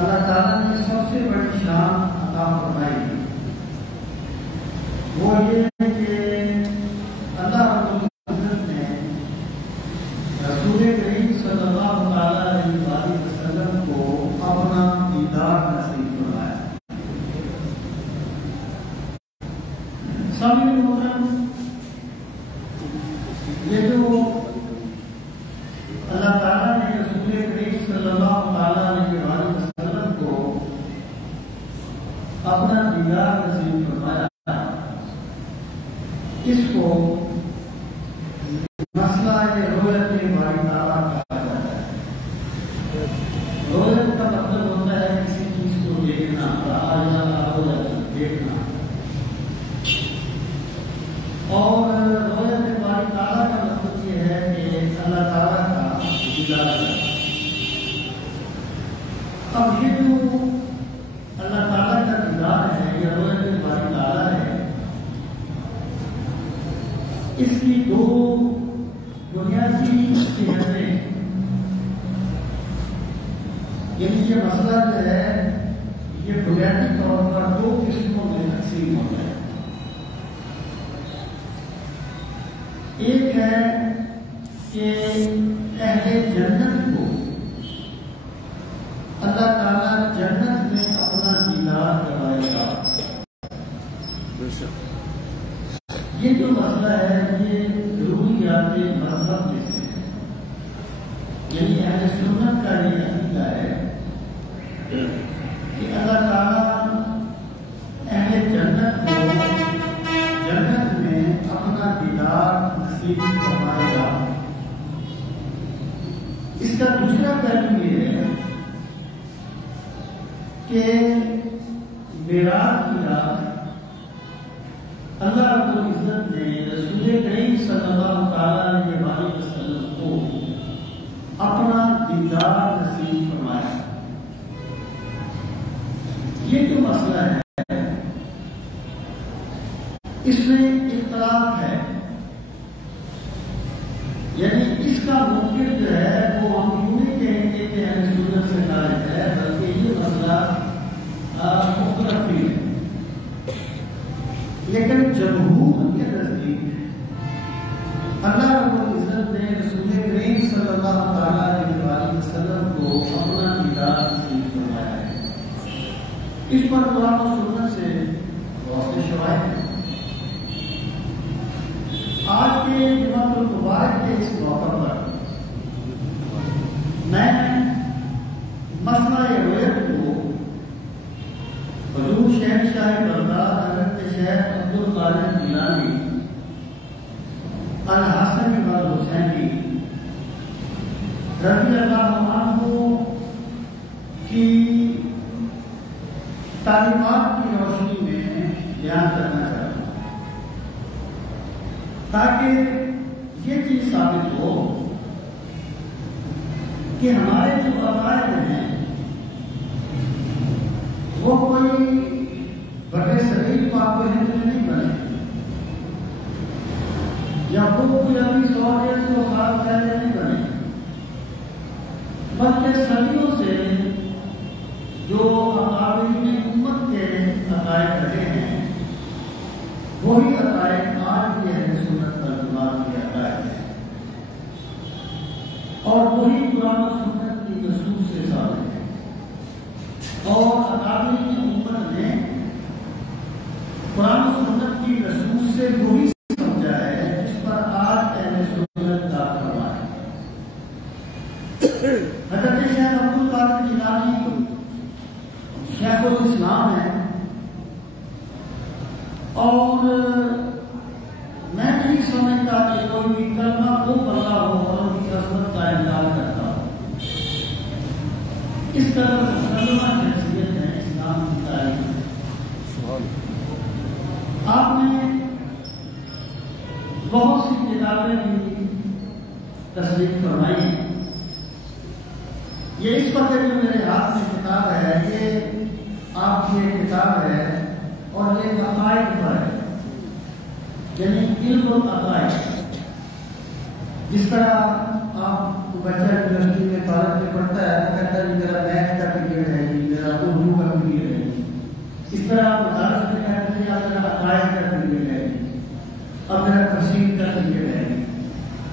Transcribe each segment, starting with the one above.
اللہ تعالیٰ نے سب سے بڑی شان عطا فرمائی وہ یہ ہے کہ اللہ رب العزت نے رسول کریم صلی اللہ علیہ وسلم کو اپنا دیدار نصیب فرمایا۔ سامعین محترم، یہ جو اللہ تعالیٰ نے رسول کریم صلی اللہ علیہ وسلم کو اپنا دیدار نصیب فرمایا، اس کو مسئلہ رؤیت باری تعالیٰ کہا جاتا ہے۔ رؤیت کا مطلب ہوتا ہے کسی چیز کو دیکھنا، دیکھنا، اور رؤیت باری تعالیٰ کا مطلب یہ ہے کہ اللہ تعالیٰ کا دیدار کرنا۔ اب یہ جو اللہ تعالیٰ کا دیدار ہے، یہ رؤیت باری تعالیٰ ہے، اس کی دو بنیادی صحتیں، یعنی یہ مسئلہ جو ہے یہ بنیادی طور پر دو قسموں میں تقسیم ہوتا ہے۔ ایک ہے کہ اہل جنت کو اللہ تعالیٰ جنت میں اپنا دیدار کرائے گا۔ یہ جو مسئلہ ہے یہ ضروریات مذہب میں سے ہے، یعنی اہل سنت کا یہ عقیدہ ہے کہ اللہ تعالیٰ اہل جنت کو جنت میں اپنا دیدار نصیب فرمائے گا۔ اس کا دوسرا پہلو یہ ہے کہ معراج کی رات اللہ رب العزت نے رسول کریم صلی اللہ علیہ وسلم کو اپنا دیدار نصیب فرمایا۔ یہ جو مسئلہ ہے اس میں اختلاف ہے، یعنی اس کا منکر جو ہے وہ ہم یوں نہیں کہیں گے کہ اہل سنت سے خارج ہے، بلکہ یہ مسئلہ مختلف ہے، لیکن جمہور کے نزدیک اللہ رب العزت نے رسول کریم صلی اللہ علیہ وسلم کو اپنا دیدار نصیب فرمایا ہے۔ اس پر قرآن و سنت سے بہت سے شواہد ہیں۔ آج کے جمعۃ المبارک کے اس موقع پر میں مسئلہ رؤیت کو حضور شہنشاہ بغداد حضرت شیخ عبد القادر جیلانی الحسن والحسینی رضی اللہ عنہ کی تعلیمات کی روشنی میں بیان کرنا چاہتا ہوں، تاکہ یہ چیز ثابت ہو کہ ہمارے جو عقائد ہیں وہ کوئی بڑے صغیر پاک و ہند میں نہیں بنے، یا وہ کوئی ابھی 100-150 سال پہلے نہیں بنے، بلکہ صدیوں سے جو اکابرین امت کے عقائد رہے ہیں وہی عقائد آج بھی اہل سنت والجماعت کے عقائد ہیں، اور وہی قرآن و سنت کی نصوص سے ثابت ہے، اور اکابرین امت نے قرآن و سنت کی نصوص سے وہی سمجھا ہے جس پر آج اہل سنت کا فرما ہے۔ حضرت شیخ عبد القادر جیلانی شیخ الاسلام ہے، اور میں نہیں سمجھتا کہ کوئی بھی کلمہ وہ پڑھا ہو اور ان کی عظمت کا انکار کرتا ہو۔ اس طرح مسلمہ حیثیت ہے اسلام کی تاریخ میں۔ آپ نے بہت سی کتابیں بھی تصنیف فرمائی ہیں۔ یہ اس وقت جو میرے ہاتھ میں کتاب ہے یہ آپ کی ایک کتاب ہے، اور یہ عقائد پر ہے، یعنی علم و عقائد۔ جس طرح آپ بچہ یونیورسٹی میں کالج میں پڑھتا ہے تو کہتا ہے میرا میتھ کا پیریڈ ہے جی، میرا اردو کا پیریڈ ہے جی، اس طرح آپ مدارس میں کہتے ہیں میرا عقائد کا پیریڈ ہے جی، اور میرا تفسیر کا پیریڈ ہے جی۔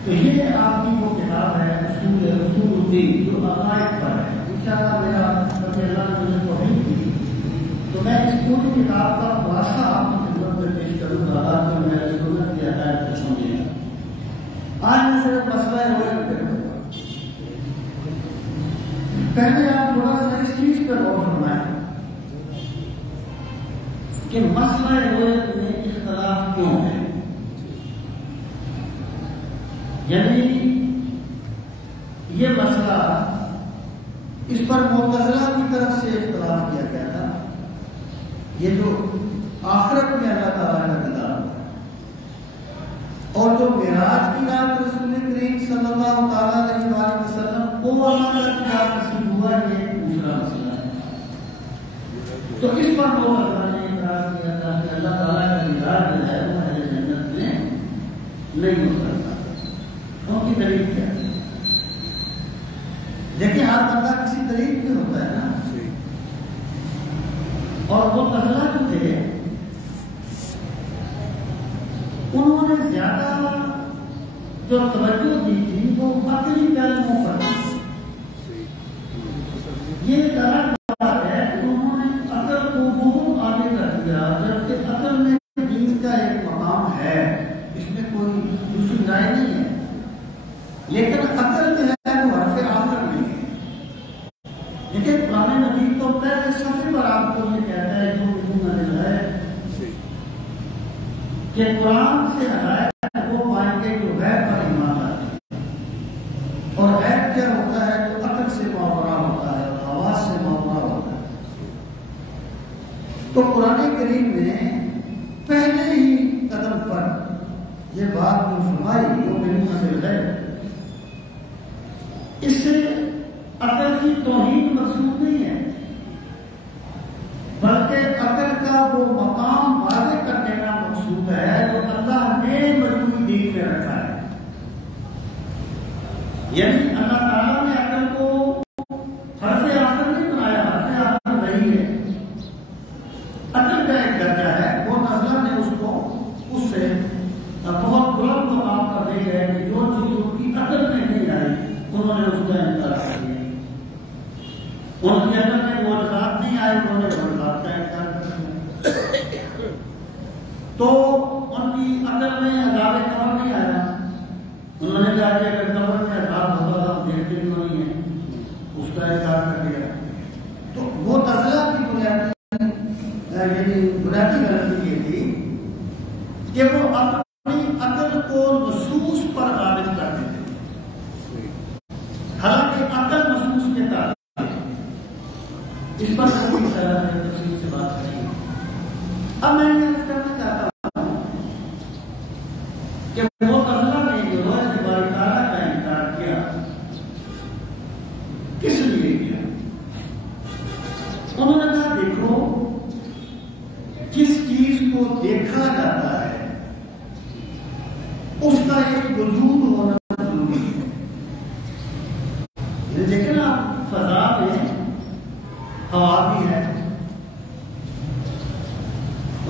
تو یہ آپ کی وہ کتاب ہے اصول الدین جو عقائد پر ہے، انشاءاللہ میرا کبھی اللہ نے مجھے توفیق دی تو میں اس پوری کتاب کا خلاصہ آپ کی خدمت میں پیش کروں گا تاکہ میرے سنت کی عقائد کو سمجھیں۔ آج میں صرف مسئلہ رویہ کروں گا۔ پہلے آپ تھوڑا سا اس چیز پر غور فرمائیں کہ مسئلہ رویت میں اختلاف کیوں ہے، یعنی یہ مسئلہ اس پر معتزلہ کی طرف سے اختلاف کیا گیا تھا، یہ جو آخرت میں اللہ تعالیٰ کا دیدار ہوتا ہے اور جو معراج کی رات رسول کریم صلی اللہ تعالیٰ علیہ وآلہ وسلم کو اللہ کی رات نصیب ہوا، یہ دوسرا مسئلہ ہے۔ تو اس پر وہ اللہ نے اعتراض کیا تھا کہ اللہ تعالیٰ کا دیدار جو ہے وہ اہل جنت میں نہیں ہو سکتا، ان کی دلیل کیا ہے؟ دیکھیں ہر بندہ کسی دلیل میں ہوتا ہے نا، اور وہ مسئلہ جو تھے انہوں نے زیادہ جو توجہ دی تھی وہ عقلی پہلوؤں پر تھی۔ یہ ایک الگ بات ہے کہ انہوں نے عقل کو بہت آگے کر دیا، جبکہ عقل میں دین کا ایک مقام ہے، اس میں کوئی دوسری رائے نہیں ہے، لیکن عقل جو ہے وہ حرف آخر نہیں ہے۔ لیکن قرآن مجید تو پہلے صفحے پر آپ کو یہ کہتا ہے جو ہے کہ قرآن سے ہدایت وہ پائیں گے جو غیب پر ایمان لاتے ہیں، اور غیب کیا ہوتا ہے؟ جو عقل سے ماورا ہوتا ہے اور آواز سے ماورا ہوتا ہے۔ تو قرآن کریم نے پہلے ہی قدم پر یہ بات جو فرمائی وہ بالکل ہے، اس سے عقل کی توہین مقصود نہیں ہے، بلکہ عقل کا وہ مقام واضح کر دینا مقصود ہے جو اللہ نے مجموعی دین میں رکھا ہے۔ یعنی اللہ تعالیٰ نے عقل کو حرف آخر نہیں بنایا، حرف آخر نہیں ہے، عقل کا ایک درجہ ہے، وہ نزلہ نے اس کو اس سے بہت بلند مقام پر لے گئے کہ جو چیز ان کی عقل میں نہیں آئی انہوں نے اس کا انکار کر دیا، ان کی عقل میں وہ ذات نہیں آئے انہوں نے وہ ذات کا انکار کر دیا۔ تو ان کی عقل میں عذاب قبر نہیں آیا، انہوں نے کہا کہ اگر قبر میں عذاب ہوگا تو ہم دیکھتے کیوں نہیں ہیں، اس کا انکار کر دیا۔ تو وہ تزلہ کی بنیادی غلطی یہ تھی کہ وہ اپنی عقل کو نصوص پر غالب کر دیتے، حالانکہ عقل نصوص کے تعلق اس پر تفصیل سے بات کریں گے۔ اب میں یہ عرض کرنا چاہتا ہوں کہ وہ تزلہ نے جو ہے باری تعالیٰ کا انکار کیا، کس لیے کیا؟ انہوں نے کہا دیکھو جس چیز کو دیکھا جاتا ہے اس کا ایک وجود ہونا ضروری ہے۔ دیکھیں نا فضا میں ہوا بھی ہے،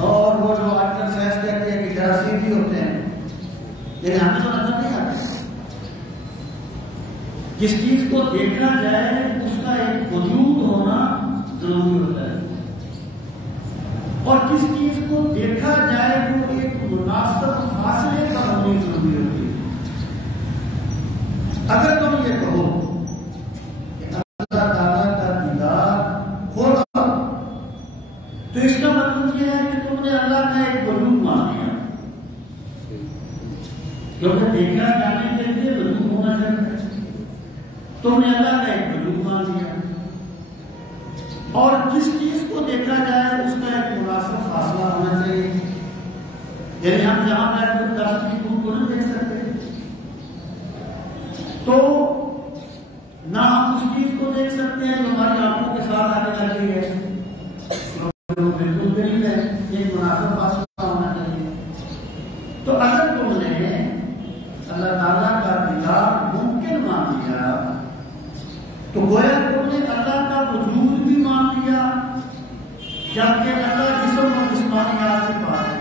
اور وہ جو آج کل سائنس کہتے ہیں کہ جراثیم بھی ہوتے ہیں، لیکن ہمیں تو نظر نہیں آتے۔ جس چیز کو دیکھا جائے اس کا ایک وجود ہونا ضروری ہوتا ہے، اور جس چیز کو دیکھا جائے وہ ایک مناسب فاصلے پر ہونی ضروری ہوتی ہے۔ اگر تم یہ کہو کہ اللہ تعالیٰ کا دیدار ہوگا تو اس کا مطلب یہ ہے کہ تم نے اللہ کا ایک وجود مان لیا، کیونکہ دیکھا جانے کے لیے وجود ہونا چاہیے، تم نے اللہ کا ایک وجود مان لیا، اور جس چیز کو دیکھا جائے اس کا ایک مناسب فاصلہ ہونا چاہیے۔ یعنی ہم جہاں بیٹھ کر 10 کی دور کو نہیں دیکھ سکتے، تو نہ ہم اس چیز کو دیکھ سکتے ہیں جو ہماری آنکھوں کے ساتھ آنے لگی ہے، بالکل بھی ہے، ایک مناسب فاصلہ ہونا چاہیے۔ تو اگر تم نے اللہ تعالیٰ کا دیدار ممکن ممکن مان لیا تو گویا تم نے اللہ کا وجود بھی مان لیا، جبکہ اللہ جسم اور جسمانیات سے پاک ہے،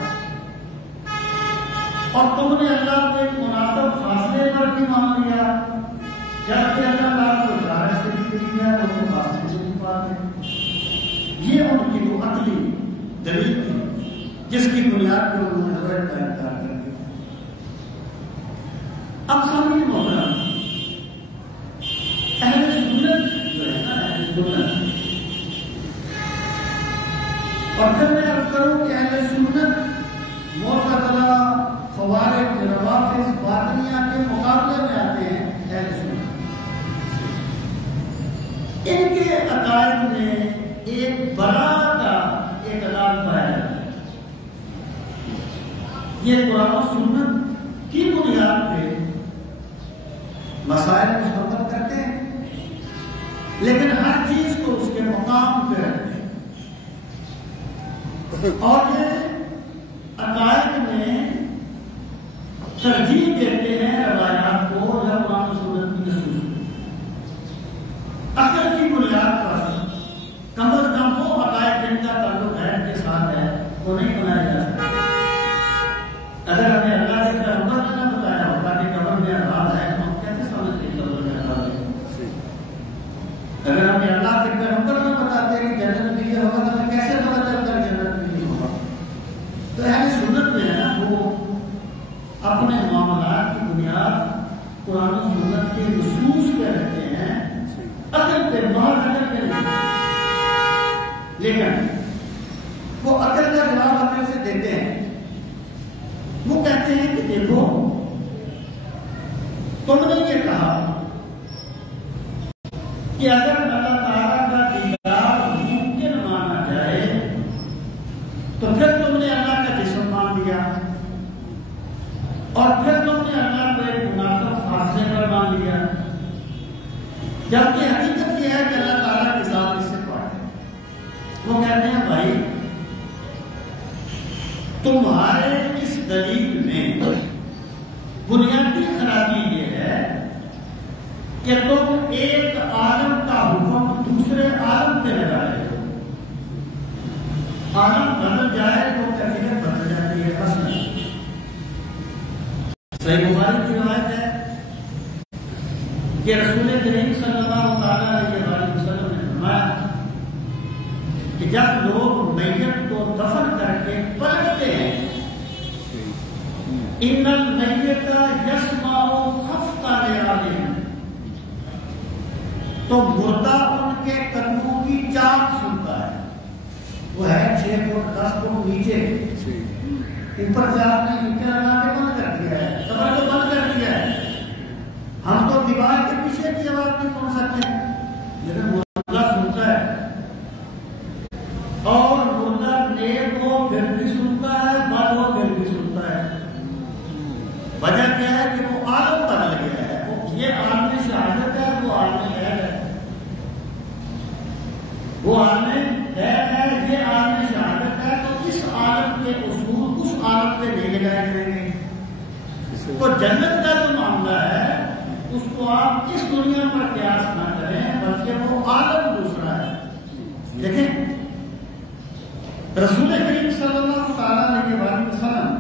اور تم نے اللہ کو ایک مناسب فاصلے پر بھی مان لیا، جبکہ اللہ تعالیٰ کو ظاہر سے بھی دے دیا اور وہ فاصلے سے بھی پاک ہے۔ یہ ان کی وہ عقلی دلیل تھی جس کی بنیاد پر انہوں نے غیر کا انکار کر دیا۔ اب سامنے محترم اہل سنت جو ہے نا، اہل سنت، اور پھر میں عرض کروں کہ اہل سنت معتزلہ، خوارج، روافض، باطنیہ کے مقابلے میں آتے ہیں اہل سنت۔ ان کے عقائد میں ایک براءت کا اعتقاد پایا جاتا ہے۔ یہ قرآن و سنت کی بنیاد پہ مسائل مسترد کرتے ہیں، لیکن ہر چیز کو اس کے مقام پہ رکھتے ہیں، اور یہ عقائد میں ترجیح دیتے ہیں روایات کو یا قرآن و سنت کی نصوص کو۔ عقل کی بنیاد پر کم از کم وہ عقائد جن کا تعلق ہے کے ساتھ ہے وہ نہیں بنایا جا سکتا۔ اگر ہمیں اللہ کے پیغمبر نے نہ بتایا ہوتا کہ قبر میں عذاب ہے تو ہم کیسے سمجھتے ہیں قبر میں عذاب ہے؟ اگر ہمیں اللہ کے پیغمبر نے بتاتے کہ جنت میں یہ ہوگا تو ہمیں کیسے پتا چلتا ہے جنت میں یہ ہوگا؟ تو اہل سنت میں ہے نا، وہ اپنے معاملات کی بنیاد قرآن و سنت کے نصوص پہ رکھتے ہیں، عقل پہ، محض عقل پہ نہیں۔ لیکن وہ عقل کا جواب عقل سے دیتے ہیں۔ وہ کہتے ہیں کہ دیکھو تم نے یہ کہا کہ اگر اللہ تعالیٰ کا دیدار ممکن مانا جائے تو پھر تم نے اللہ کا جسم مان لیا، اور پھر تم نے اللہ کو ایک مناسب فاصلے پر مان لیا، جبکہ حقیقت یہ ہے کہ اللہ تعالیٰ کے ساتھ اس سے پاک ہے۔ وہ کہتے ہیں بھائی تمہارے اس دلیل میں بنیادی خرابی یہ ہے کہ تم ایک عالم کا حکم دوسرے عالم پہ لگا رہے ہو۔ عالم بدل جائے تو کیفیت بدل جاتی ہے۔ مثلا صحیح بخاری کی روایت ہے کہ رسول کریم صلی اللہ علیہ وسلم نے فرمایا کہ جب لوگ میت کو دفن کر کے پلٹتے ہیں، ان المیت یسمع خفت نعالہم، تو مردہ ان کے قدموں کی چاپ سنتا ہے۔ وہ ہے 6 فٹ 10 فٹ نیچے، اوپر سے آپ نے نیچے لگا کے بند کر دیا ہے، قبر کو بند کر دیا ہے۔ ہم تو دیوار کے پیچھے کی آواز نہیں سن سکتے، لیکن مردہ سنتا ہے، اور مردہ نیک ہو پھر بھی سنتا ہے، بد ہو پھر بھی سنتا ہے۔ وجہ کیا ہے کہ وہ عالم بدل گیا ہے۔ وہ یہ عالم شہادت ہے، وہ عالم غیب ہے، وہ عالم غیب ہے، یہ عالم شہادت ہے۔ تو اس عالم کے اصول اس عالم پہ نہیں لگائے جائیں گے۔ تو جنت کا جو معاملہ ہے اس کو آپ اس دنیا پر قیاس نہ کریں، بلکہ وہ عالم دوسرا ہے۔ دیکھیں رسول کریم صلی اللہ تعالیٰ علیہ وسلم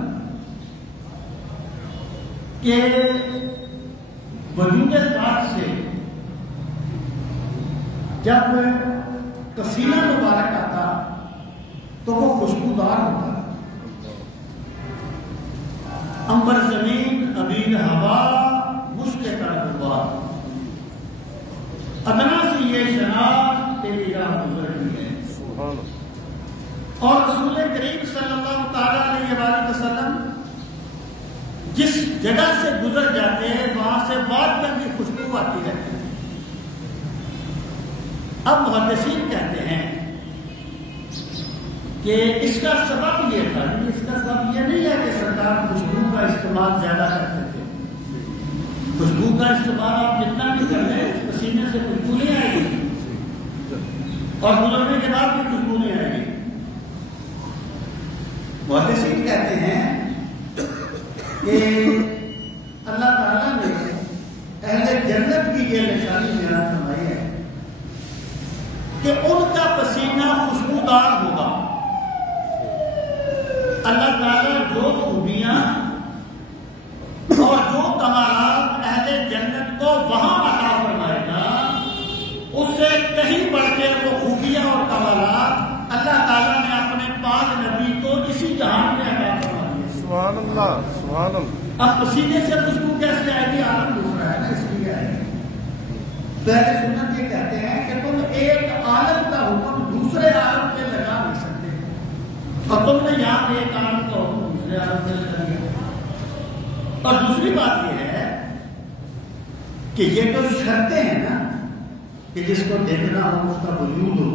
کے وجود پاک سے جب پسینہ مبارک آتا تو وہ خوشبودار ہوتا، عنبر زمین، عبیر ہوا، مشک تربت، ادنا سے یہ شناخت تیری راہ گزر گئی ہے۔ اور رسول کریم صلی اللہ تعالیٰ علیہ وآلہ وسلم جس جگہ سے گزر جاتے ہیں وہاں سے بعد میں بھی خوشبو آتی رہتی ہے۔ اب محدثین کہتے ہیں کہ اس کا سبب یہ تھا، اس کا سبب یہ نہیں ہے کہ سرکار خوشبو کا استعمال زیادہ کرتے تھے۔ خوشبو کا استعمال آپ جتنا بھی کر لیں پسینے سے خوشبو نہیں آئے گی، اور گزرنے کے بعد بھی خوشبو نہیں آئے گی۔ محدثین کہتے ہیں کہ اللہ تعالیٰ نے اہل جنت اب پسینے سے خوشبو کیسے آئے گی؟ عالم دوسرا ہے نا، اس لیے آئے گی۔ تو اہل سنت یہ کہتے ہیں کہ تم ایک عالم کا حکم دوسرے عالم پہ لگا نہیں سکتے، اور تم نے یہاں ایک عالم کا حکم دوسرے عالم پہ لگا دیا۔ اور دوسری بات یہ ہے کہ یہ جو شرطیں ہیں نا، کہ جس کو دیکھنا ہو اس کا وجود ہو،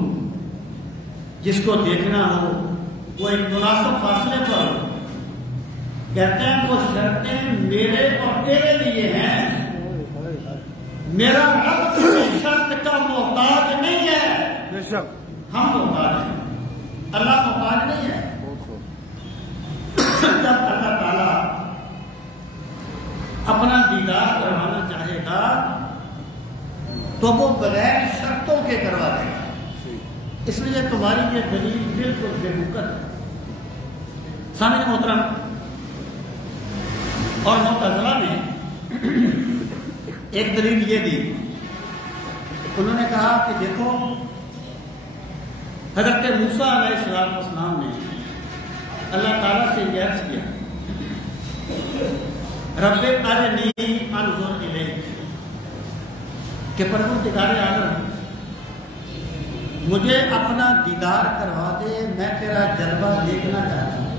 جس کو دیکھنا ہو وہ ایک مناسب فاصلے پر ہو، کہتے ہیں وہ شرطیں میرے اور تیرے لیے ہیں۔ میرا رب شرط کا محتاج نہیں ہے، ہم محتاج ہیں، اللہ محتاج نہیں ہے۔ جب اللہ تعالیٰ اپنا دیدار کروانا چاہے گا تو وہ بغیر شرطوں کے کروا دے گا۔ اس لیے تمہاری یہ دلیل بالکل بے بکت ہے۔ سامعین محترم، اور معتزلہ نے ایک دلیل یہ دی، انہوں نے کہا کہ دیکھو حضرت موسیٰ علیہ السلام نے اللہ تعالیٰ سے یہ عرض کیا، رب ارنی انظر الیک، کہ پروردگار عالم مجھے اپنا دیدار کروا دے، میں تیرا جلوہ دیکھنا چاہتا ہوں۔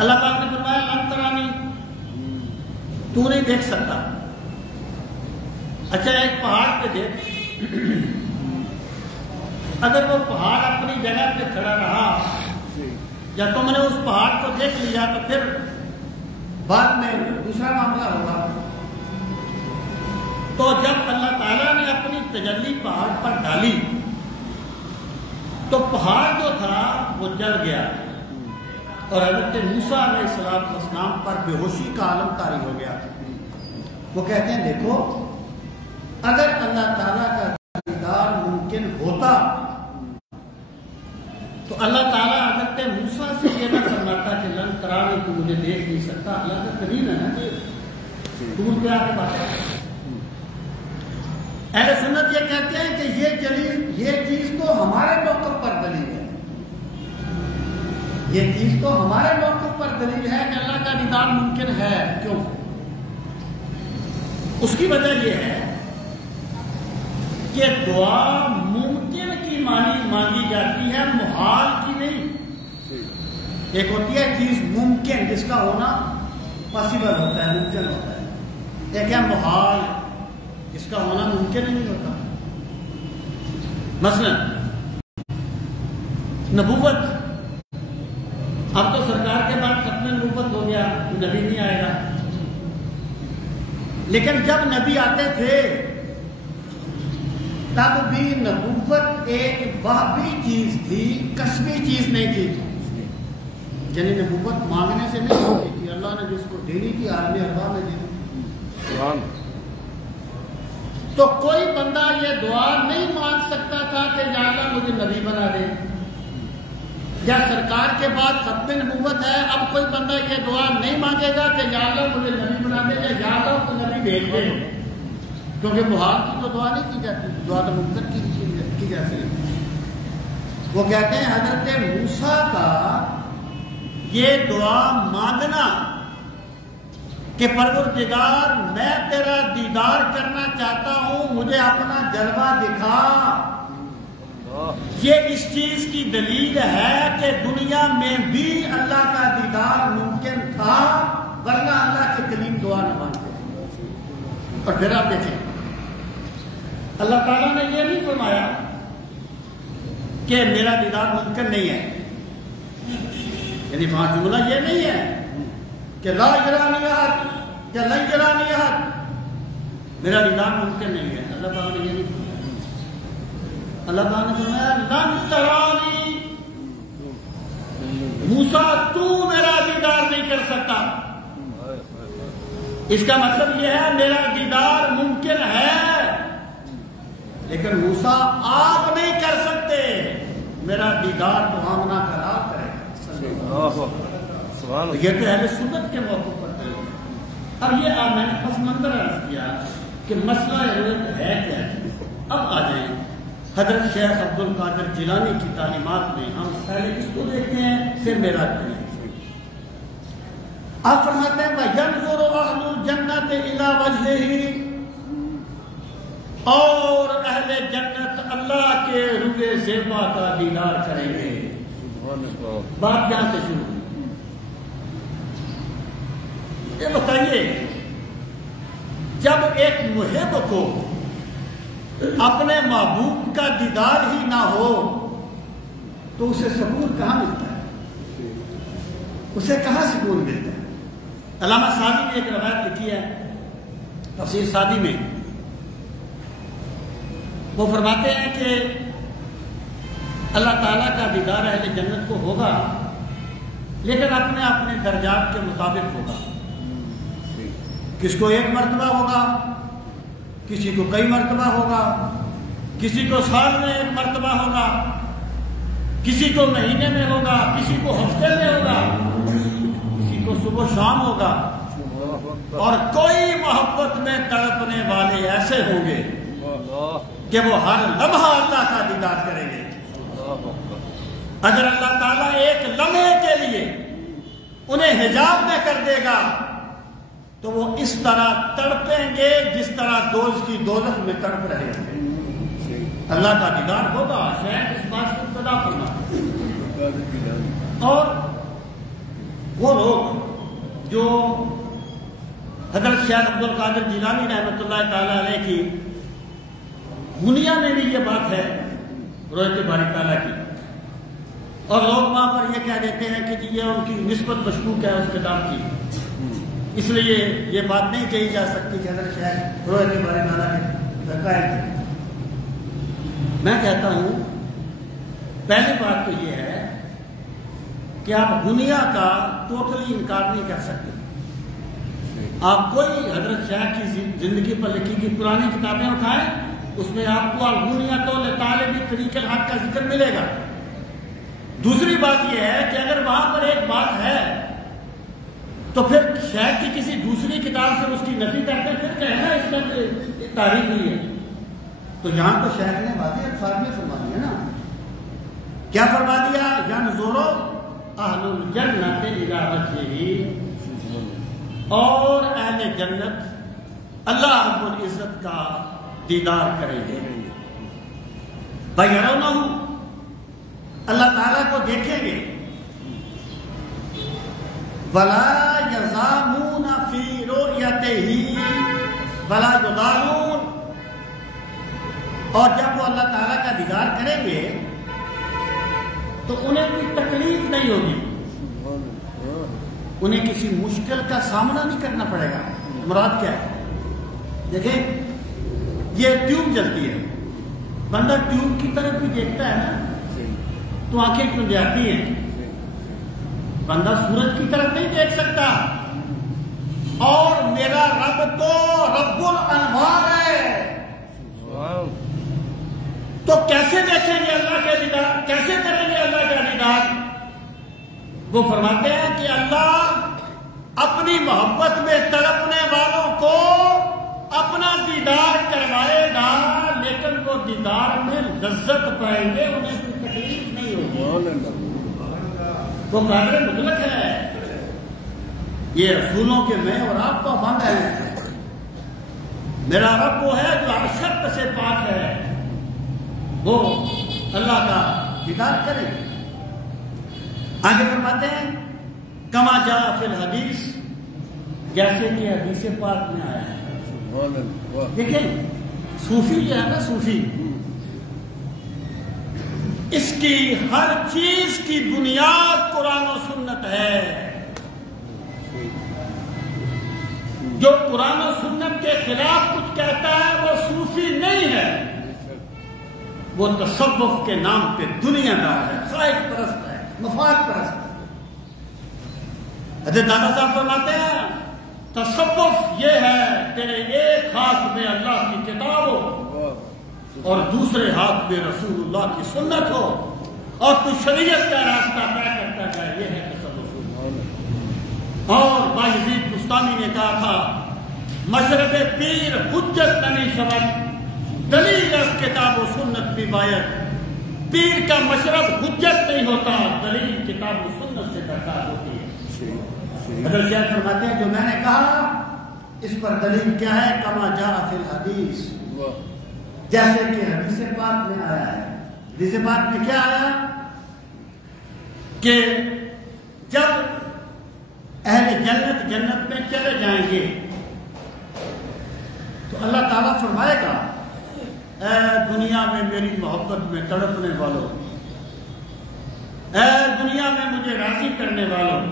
اللہ پاک نے فرمایا لن ترانی، تو نہیں دیکھ سکتا۔ اچھا ایک پہاڑ پہ دیکھ، اگر وہ پہاڑ اپنی جگہ پہ کھڑا رہا یا تم نے اس پہاڑ کو دیکھ لیا تو پھر بعد میں دوسرا معاملہ ہوگا۔ تو جب اللہ تعالیٰ نے اپنی تجلی پہاڑ پر ڈالی تو پہاڑ جو تھا وہ جل گیا، اور حضرت موسیٰ علیہ السلام پر بے ہوشی کا عالم طاری ہو گیا۔ وہ کہتے ہیں دیکھو اگر اللہ تعالیٰ کا دیدار ممکن ہوتا تو اللہ تعالیٰ حضرت موسیٰ سے یہ نہ فرماتا کہ لن ترانی، تو مجھے دیکھ نہیں سکتا۔ اللہ کا قریب ہے نا کہ دور پہ آ کے بات ہے۔ اہل سنت یہ کہتے ہیں کہ یہ چیز تو ہمارے موقف پر دلیل ہے، یہ چیز تو ہمارے موقف پر دلیل ہے کہ اللہ کا دیدار ممکن ہے۔ کیوں؟ اس کی وجہ یہ ہے کہ دعا ممکن کی مانگی جاتی ہے، محال کی نہیں۔ ایک ہوتی ہے چیز ممکن جس کا ہونا پاسبل ہوتا ہے، ممکن ہوتا ہے، ایک ہے محال جس کا ہونا ممکن ہی نہیں ہوتا۔ مثلا نبوت، اب تو سرکار کے بعد ختم نبوت ہو گیا، نبی نہیں آئے گا، لیکن جب نبی آتے تھے تب بھی نبوت ایک وہبی چیز تھی، کسبی چیز نہیں تھی۔ یعنی نبوت مانگنے سے نہیں ہوتی تھی، اللہ نے جس کو دینی تھی عالم ارواح میں دی۔ تو کوئی بندہ یہ دعا نہیں مانگ سکتا تھا کہ یا اللہ مجھے نبی بنا دے، یا سرکار کے بعد ختم نبوت ہے اب کوئی بندہ یہ دعا نہیں مانگے گا کہ یا اللہ مجھے نبی بنا دے یا اللہ کو نبی بھیج دے، کیونکہ محال کی تو دعا نہیں کی جاتی، دعا تو ممکن کی جاتی ہے۔ وہ کہتے ہیں حضرت موسیٰ کا یہ دعا مانگنا کہ پروردگار میں تیرا دیدار کرنا چاہتا ہوں، مجھے اپنا جلوہ دکھا، یہ اس چیز کی دلیل ہے کہ دنیا میں بھی اللہ کا دیدار ممکن تھا، ورنہ اللہ کے قریب دعا نہ مانگتے۔ اور پھر آپ دیکھیں اللہ تعالیٰ نے یہ نہیں فرمایا کہ میرا دیدار ممکن نہیں ہے، یعنی وہاں جملہ یہ نہیں ہے کہ لا یرانیات یا لن یرانیات، میرا دیدار ممکن نہیں ہے۔ اللہ تعالیٰ نے یہ نہیں فرمایا، اللہ تعالیٰ نے فرمایا لن ترانی، موسیٰ تو میرا دیدار نہیں کر سکتا۔ اس کا مطلب یہ ہے میرا دیدار ممکن ہے لیکن موسیٰ آپ نہیں کر سکتے، میرا دیدار تو ہم نہ کرا کرے گا۔ یہ تو اہل سنت کے موقع پر ہے۔ اب یہ میں نے پس منظر عرض کیا کہ مسئلہ ہے کیا ہے۔ اب آ جائیں حضرت شیخ عبد القادر جیلانی کی تعلیمات میں، ہم پہلے کس کو دیکھتے ہیں، پھر میرا آپ فرماتے ہیں وَيَنْظُرُ أَهْلُ الْجَنَّةِ إِلَى وَجْهِهِ، اور اہل جنت اللہ کے روئے زیبا کا دیدار کریں گے. بات یہاں سے شروع ہوئی. یہ بتائیے، جب ایک محب کو اپنے محبوب کا دیدار ہی نہ ہو تو اسے سکون کہاں ملتا ہے؟ اسے کہاں سکون ملتا ہے؟ علامہ سعدی نے ایک روایت لکھی ہے تفسیر سعدی میں. وہ فرماتے ہیں کہ اللہ تعالیٰ کا دیدار اہل جنت کو ہوگا، لیکن اپنے اپنے درجات کے مطابق ہوگا. کس کو ایک مرتبہ ہوگا، کسی کو کئی مرتبہ ہوگا، کسی کو سال میں ایک مرتبہ ہوگا، کسی کو مہینے میں ہوگا، کسی کو ہفتے میں ہوگا، کسی کو صبح شام ہوگا. اور کوئی محبت میں تڑپنے والے ایسے ہوں گے کہ وہ ہر لمحہ اللہ کا دیدار کریں گے. اگر اللہ تعالیٰ ایک لمحے کے لیے انہیں حجاب میں کر دے گا تو وہ اس طرح تڑپیں گے جس طرح دوز کی دوزخ میں تڑپ رہے ہیں. اللہ کا دیدار ہوگا، شاید اس بات کو ابتدا کرنا. اور وہ لوگ جو حضرت شیخ عبد القادر جیلانی رحمۃ اللہ تعالی علیہ کی دنیا میں بھی یہ بات ہے رؤیت باری تعالیٰ کی، اور لوگ وہاں پر یہ کہہ دیتے ہیں کہ یہ ان کی نسبت مشکوک ہے اس کتاب کی، اس لیے یہ بات نہیں کہی جا سکتی کہ حضرت شیخ رؤیت باری تعالیٰ کے قائل تھے. میں کہتا ہوں پہلی بات تو یہ ہے کہ آپ دنیا کا ٹوٹلی انکار نہیں کر سکتے. آپ کوئی حضرت شیخ کی زندگی پر لکھی کی پرانی کتابیں اٹھائیں، اس میں آپ کو الغنیۃ لطالب طریق الحق کا ذکر ملے گا. دوسری بات یہ ہے کہ اگر وہاں پر ایک بات ہے تو پھر شیخ کی کسی دوسری کتاب سے اس کی نفی کرتے پھر کہنا اس میں تعریف نہیں ہے. تو یہاں تو شیخ نے واضح الفاظ میں فرما دیا نا. کیا فرما دیا؟ ينظر اہل الجنۃ الی وجہہ، اور اہل جنت اللہ رب العزت کا دیدار کریں گے. وَيَرَوْنَهُ، اللہ تعالیٰ کو دیکھیں گے. وَلَا يَزَامُونَ فِي رُؤْيَتِهِ وَلَا يُضَارُونَ، اور جب وہ اللہ تعالیٰ کا دیدار کریں گے تو انہیں کوئی تکلیف نہیں ہوگی، انہیں کسی مشکل کا سامنا نہیں کرنا پڑے گا. مراد کیا ہے؟ دیکھیں، یہ ٹیوب جلتی ہے، بندہ ٹیوب کی طرف بھی دیکھتا ہے نا تو آنکھیں کیوں جاتی ہیں؟ بندہ سورج کی طرف نہیں دیکھ سکتا. اور میرا رب تو رب الانوار ہے، تو کیسے دیکھیں گے اللہ کے دیدار؟ کیسے کریں گے اللہ کا دیدار؟ وہ فرماتے ہیں کہ اللہ اپنی محبت میں تڑپنے والوں کو اپنا دیدار کروائے گا، لیکن وہ دیدار میں لذت پائیں گے، انہیں کوئی تکلیف نہیں ہوگی. وہ قادر مطلق ہے. یہ رسولوں کے میں اور آپ کا بند ہے. میرا رب وہ ہے جو عرشت سے پاک ہے، وہ اللہ کا دیدار کرے. آگے فرماتے ہیں کما جاء فی الحدیث، جیسے کہ حدیث پاک میں آیا ہے. دیکھیں صوفی جو ہے نا، صوفی اس کی ہر چیز کی بنیاد قرآن و سنت ہے. جو قرآن و سنت کے خلاف کچھ کہتا ہے وہ صوفی نہیں ہے، وہ تصوف کے نام پہ دنیا دار ہے، خواہش پرست ہے، مفاد پرست ہے. حضرت دادا صاحب فرماتے ہیں تصوف یہ ہے تیرے ایک ہاتھ میں اللہ کی کتاب ہو اور دوسرے ہاتھ میں رسول اللہ کی سنت ہو اور تو شریعت کا راستہ طے کرتا جائے، یہ ہے تصوف. اور بایزید بستانی نے کہا تھا مشرب پیر حجت نمی شود، دلیل از کتاب و سنت بھی باید. پیر کا مشرب حجت نہیں ہوتا، دلیل کتاب و سنت سے درکار ہوتی ہے. حضرت شیخ فرماتے ہیں جو میں نے کہا اس پر دلیل کیا ہے؟ کما جاء فی الحدیث، جیسے کہ حدیث پاک میں آیا ہے۔ حدیث پاک میں کیا آیا کہ جب اہل جنت جنت میں چلے جائیں گے تو اللہ تعالیٰ فرمائے گا اے دنیا میں میری محبت میں تڑپنے والوں، اے دنیا میں مجھے راضی کرنے والوں،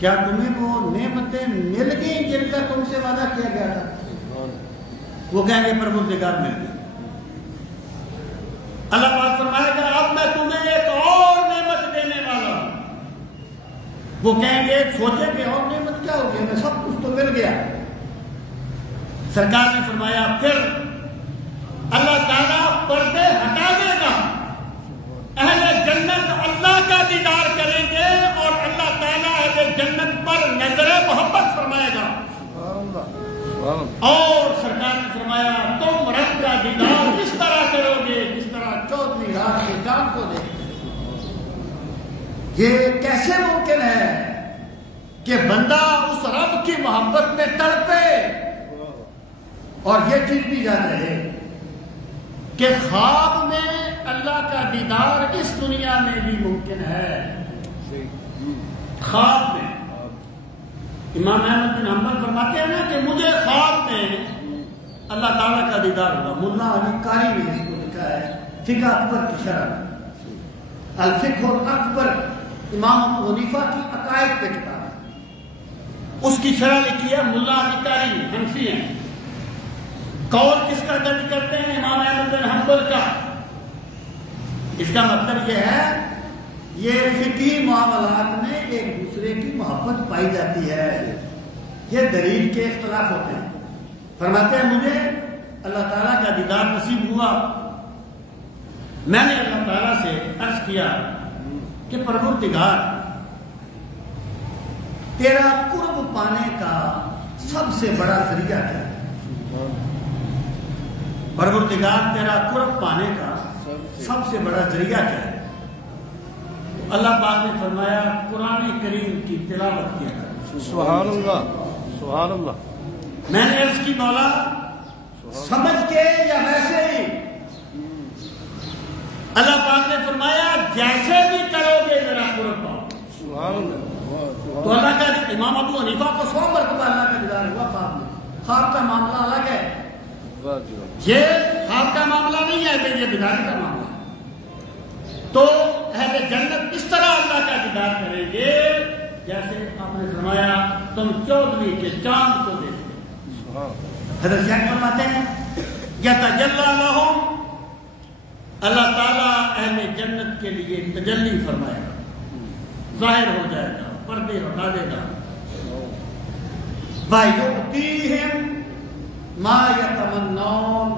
کیا تمہیں وہ نعمتیں مل گئیں جن کا تم سے وعدہ کیا گیا تھا؟ وہ کہیں گے پروردگار مل گئی۔ اللہ پاک فرمائے گا اب میں تمہیں ایک اور نعمت دینے والا ہوں۔ وہ کہیں گے سوچیں کہ اور نعمت کیا ہوگی، ہمیں سب کچھ تو مل گیا۔ سرکار نے فرمایا پھر اللہ تعالیٰ پردے ہٹا دے گا، اہل جنت اللہ کا دیدار کریں گے اور اللہ تعالیٰ اہل جنت پر نظر محبت فرمائے گا، اور سرکار نے فرمایا تم رب کا دیدار اس طرح کرو گے جس طرح 14ویں رات کے چاند کو دیکھتے۔ یہ کیسے ممکن ہے کہ بندہ اس رب کی محبت میں تڑپے؟ اور یہ چیز بھی یاد رہے کہ خواب میں اللہ کا دیدار اس دنیا میں بھی ممکن ہے۔ خواب میں امام احمد بن حنبل فرماتے ہیں نا کہ مجھے خواب میں اللہ تعالیٰ کا دیدار ہوا۔ ملا علی قاری نے اس کو لکھا ہے فقہ اکبر کی شرح، الفقہ الاکبر، امام ابو حنیفہ کی عقائد پہ کتاب ہے، اس کی شرح لکھی ہے ملا علی قاری نے، حنفی ہیں۔ قول کس کا درج کرتے ہیں؟ امام احمد بن حنبل کا۔ اس کا مطلب یہ ہے یہ فقہی معاملات میں ایک دوسرے کی محبت پائی جاتی ہے، یہ دلیل کے اختلاف ہوتے ہیں۔ فرماتے ہیں مجھے اللہ تعالیٰ کا دیدار نصیب ہوا، میں نے اللہ تعالیٰ سے عرض کیا کہ پروردگار تیرا قرب پانے کا سب سے بڑا ذریعہ کیا ہے؟ پروردگار تیرا قرب پانے کا سب سے بڑا ذریعہ کیا ہے؟ اللہ پاک نے فرمایا قرآن کریم کی تلاوت کیا کر۔ سبحان اللہ، سبحان اللہ۔ میں نے عرض کی مولا سمجھ کے یا ویسے ہی؟ اللہ پاک نے فرمایا جیسے بھی کرو گے ذرا قرب پاؤ۔ سبحان اللہ۔ تو اللہ کا امام ابو حنیفہ کو 100 مرتبہ اللہ کا دیدار ہوا خواب میں۔ خواب کا معاملہ الگ ہے، یہ خواب کا معاملہ نہیں ہے، یہ بیداری کا معاملہ ہے۔ تو اہل جنت اس طرح اللہ کا دیدار کریں گے جیسے آپ نے فرمایا تم 14ویں کے چاند کو دیکھتے۔ حضرت شیخ فرماتے ہیں یتجلی لہم، اللہ تعالیٰ اہل جنت کے لیے تجلی فرمائے گا، ظاہر ہو جائے گا، پردے ہٹا دے گا۔ وَيُؤْتِيهِمْ مَا يَتَمَنَّوْنَ،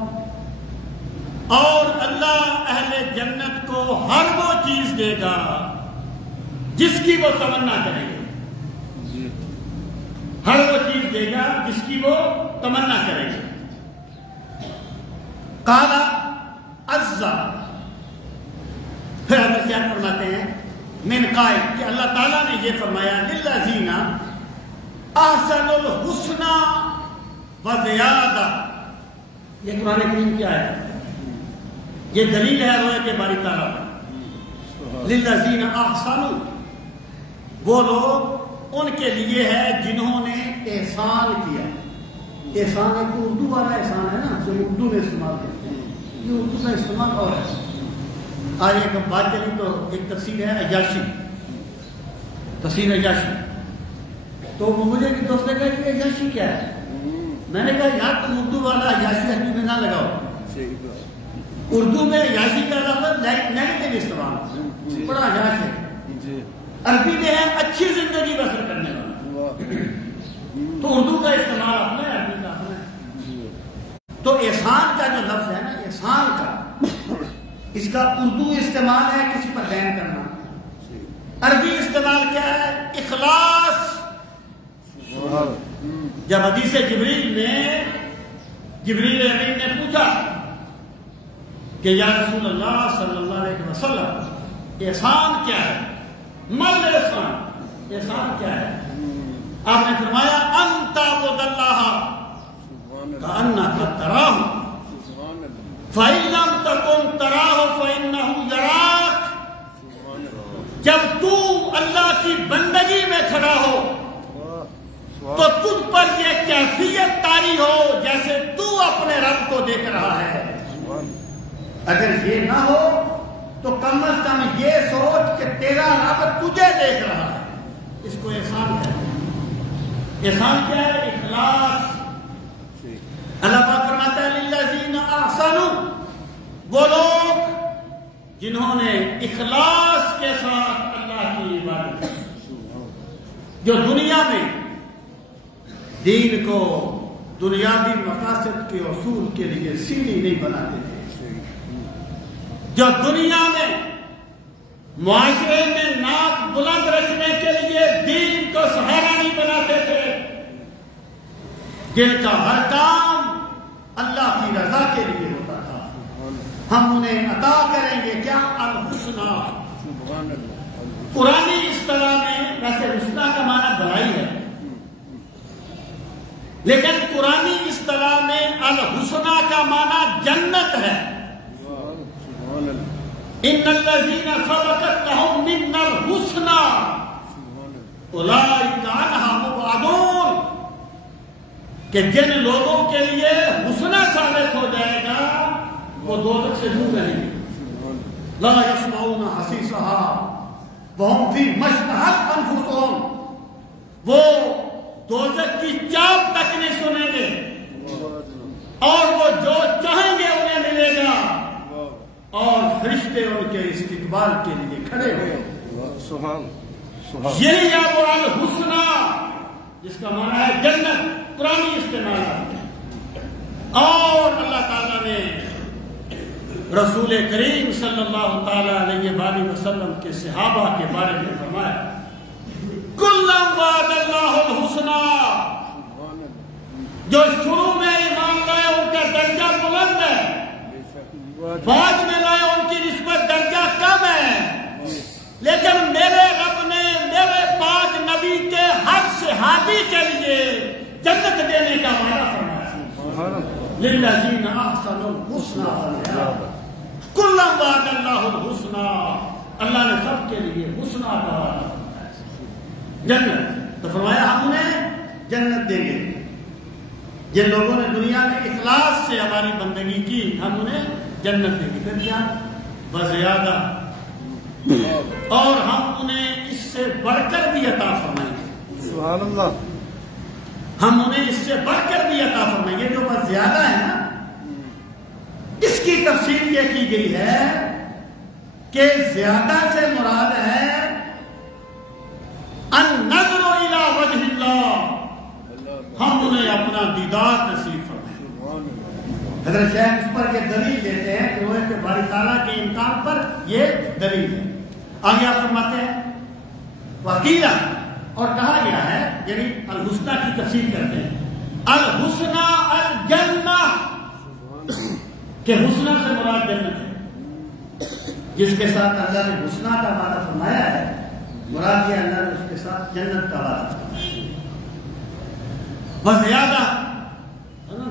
اور اللہ اہل جنت کو ہر وہ چیز دے گا جس کی وہ تمنا کریں گے، ہر وہ چیز دے گا جس کی وہ تمنا کریں گے۔ قال عزا، پھر حضرت شیخ فرماتے ہیں من قائل کہ اللہ تعالیٰ نے یہ فرمایا للذین احسنوا الحسنى وزیادہ، یہ قرآن کریم کی آیت ہے، یہ دلیل ہے روئے کے باری تعالیٰ پر۔ للذین احسنوا، وہ لوگ ان کے لیے ہے جنہوں نے احسان کیا۔ احسان ایک اردو والا احسان ہے نا جو اردو میں استعمال کرتے ہیں، یہ اردو کا استعمال اور ہے۔ آج ایک بات چلی تو ایک تفسیر ہے عیاشی، تفسیر عیاشی، تو مجھے بھی دوست نے کہا کہ عیاشی کیا ہے؟ میں نے کہا یار تم اردو والا عیاشی عربی میں نہ لگاؤ، اردو میں عیاشی کا لفظ نیگیٹو استعمال، بڑا عیاش ہے، عربی میں ہے اچھی زندگی بسر کرنے والا، تو اردو کا استعمال اپنا ہے، عربی کا اپنا ہے۔ تو احسان کا جو لفظ ہے نا، احسان کا، اس کا اردو استعمال ہے کسی پر دین کرنا، عربی استعمال کیا ہے؟ اخلاص۔ جب حدیث جبریل میں جبریل امین نے پوچھا کہ یا رسول اللہ صلی اللہ علیہ وسلم احسان کیا ہے؟ مل احسان، احسان کیا ہے؟ آپ نے فرمایا ان تعبد اللہ کأنک تراہ فإن لم تکن تراہ فإنہ یراک۔ جب تو اللہ کی بندگی میں کھڑا ہو تو تجھ پر یہ کیفیت طاری ہو جیسے تو اپنے رب کو دیکھ رہا ہے۔ اگر یہ نہ ہو تو کم از کم یہ سوچ کہ تیرا رب تجھے دیکھ رہا ہے۔ اس کو احسان کہتے ہیں۔ احسان کیا ہے؟ اخلاص۔ اللہ پاک فرماتا ہے للذین احسنوا، وہ لوگ جنہوں نے اخلاص کے ساتھ اللہ کی عبادت کی، جو دنیا میں دین کو دنیاوی مقاصد کے اصول کے لیے سیڑھی نہیں بناتے تھے، جو دنیا میں معاشرے میں ناک بلند رکھنے کے لیے دین کو سہارا نہیں بناتے تھے، جن کا ہر کام اللہ کی رضا کے لیے ہوتا تھا، ہم انہیں عطا کریں گے کیا؟ الحسنہ۔ قرآنی اصطلاح میں ویسے حسنہ کا معنی بھلائی ہے، لیکن قرآنی اصطلاح میں الحسنہ کا معنی جنت ہے۔ ان الذین سبقت لهم منا الحسنى اولئک عنہا مبعدون، کہ جن لوگوں کے لیے حسنہ ثابت ہو جائے گا وہ دوزخ سے دور رہیں گے۔ لا يسمعون حسیسها وهم فی ما اشتہت انفسهم، وہ دوزخ کی چاپ تک نہیں سنیں گے اور وہ جو چاہیں گے انہیں ملے گا، اور فرشتے ان کے استقبال کے لیے کھڑے ہوئے۔ سبحان یہی ہے وہ الحسنہ جس کا معنی ہے جنت، قرآنی استعمال۔ اور اللہ تعالیٰ نے رسول کریم صلی اللہ تعالیٰ علیہ وآلہ وسلم کے صحابہ کے بارے میں فرمایا کُلًّا وعد اللہ الحسنى، جو شروع میں ایمان لائے ان کا درجہ بلند ہے، بعد میں لائے ان کی نسبت درجہ کم ہے، لیکن میرے رب نے میرے پاک نبی کے ہر صحابی کے لیے جنت دینے کا وعدہ فرمایا۔ للذین احسنوا الحسنى وزیادہ، کُلًّا وعد اللہ الحسنى، اللہ نے سب کے لیے حسنہ کا وعدہ فرمایا، جنت۔ تو فرمایا ہم انہیں جنت دیں گے۔ جن لوگوں نے دنیا میں اخلاص سے ہماری بندگی کی ہم انہیں جنت دیں گے۔ پھر کیا؟ بزیادہ، اور ہم انہیں اس سے بڑھ کر بھی عطا فرمائیں گے۔ سبحان اللہ۔ ہم انہیں اس سے بڑھ کر بھی عطا فرمائیں گے۔ جو بس زیادہ ہے نا، اس کی تفسیر یہ کی گئی ہے کہ زیادہ سے مراد ہے النظر الی وجہ اللہ، ہم انہیں اپنا دیدار نصیب فرمائیں۔ حضرت شیخ اس پر یہ دلیل دیتے ہیں کہ وہ کہ باری تعالیٰ کے امکان پر یہ دلیل ہے۔ آگے آپ فرماتے ہیں وکیلا، اور کہا گیا ہے یعنی الحسنہ کی تفسیر کرتے ہیں الحسنہ الجنہ، کہ حسنہ سے مراد جنت ہے۔ جس کے ساتھ اللہ نے حسنہ کا وعدہ فرمایا ہے، مراد یہ اللہ نے اس کے ساتھ جنت کا وعدہ فرمایا۔ وزیادہ،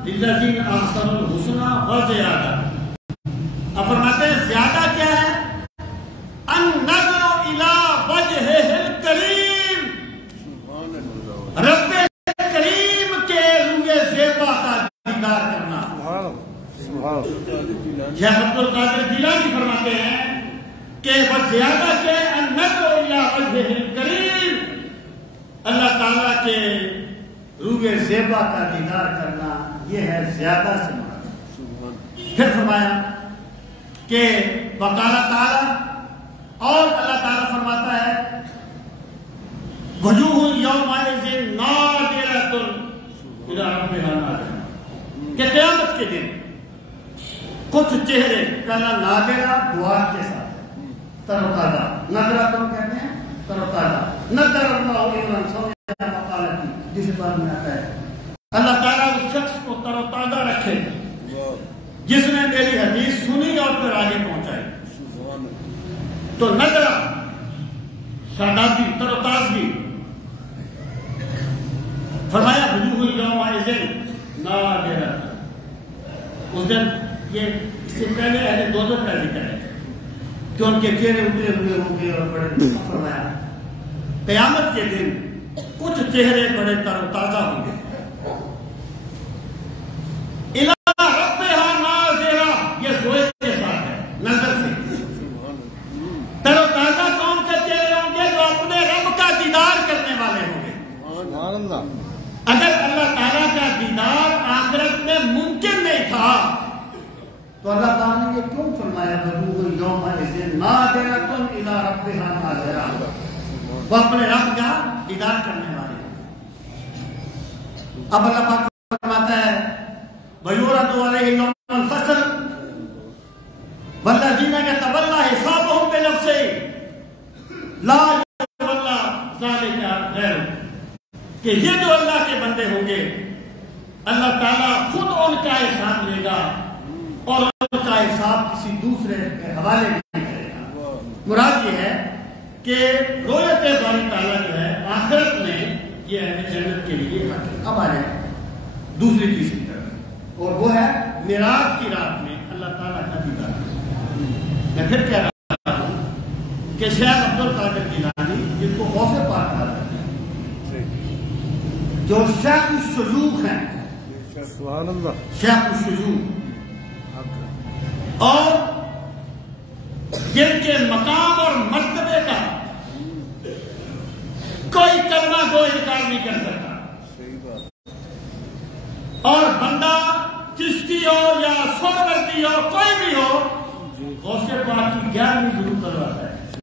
للذین احسنوا الحسنى وزیادہ۔ اب فرماتے ہیں زیادہ کیا ہے؟ النظر الی وجہہ الکریم، رب کریم کے روئے زیبا کا دیدار کرنا۔ شیخ عبد القادر جیلانی فرماتے ہیں کہ وزیادہ کے النظر الی وجہہ الکریم، اللہ تعالیٰ کے روئے زیبا کا دیدار کرنا، یہ ہے زیادہ سے مراد۔ پھر فرمایا کہ وقال تعالیٰ، اور اللہ تعالیٰ فرماتا ہے وجوہ یومئذ ناظرۃ الی ربھا ناظرۃ، کہ قیامت کے دن کچھ چہرے کلا ناظرہ دعا کے ساتھ تر و تازہ، نظرہ تم کہتے ہیں تر و تازہ، نظر اللہ علیہ وسلم جس بات میں آتا ہے اللہ تعالیٰ اس شخص کو تر و تازہ رکھے جس نے میری حدیث سنی اور پھر آگے پہنچائی۔ تو نظرہ، شادابی، تر و تازگی، کا ذکر ہے کہ ان کے چہرے اترے ہوئے ہوں گے اور بڑے فرمایا قیامت کے دن کچھ چہرے بڑے تر و تازہ ہوں گے. یہ سوئے کے ساتھ ہے نظر سے تر و تازہ کون سے چہرے ہوں گے؟ جو اپنے رب کا دیدار کرنے والے ہوں گے. اگر اللہ تعالیٰ کا دیدار آخرت میں ممکن نہیں تھا تو اللہ تعالیٰ نے یہ کیوں فرمایا وہ اپنے رب کا دیدار کرنے والے ہیں. اب اللہ پاک فرماتا ہے وَيُرَدُ عَلَيْهِ يَوْمَ الْفَصْلِ وَالَّذِينَ يَتَوَلَّى حِسَابَهُم بِنَفْسِهِ لَا يَتَوَلَّى ذَلِكَ غَيْرُهُ کہ یہ جو اللہ کے بندے ہوں گے اللہ تعالیٰ خود ان کا حساب لے گا اور ان کا حساب کسی دوسرے کے حوالے نہیں کرے گا. مراد یہ ہے کہ رویت باری تعالیٰ جو ہے آخرت میں یہ اہل جنت کے لیے حق ہے. اب آ رہے ہیں دوسری چیز کی طرف اور وہ ہے معراج کی رات میں اللہ تعالیٰ کا دیدار. میں پھر کہہ رہا ہوں کہ شیخ عبد القادر جیلانی جن کو غوث پاک کہا جاتا ہے جو شیخ الشیوخ ہیں شیخ الشیوخ اور جن کے مقام اور مرتبے کا کوئی کلمہ کو انکار نہیں کر سکتا اور بندہ چشتی ہو یا سہروردی ہو کوئی بھی ہو غوث پاک کی 11ویں ضرور کرواتا ہے.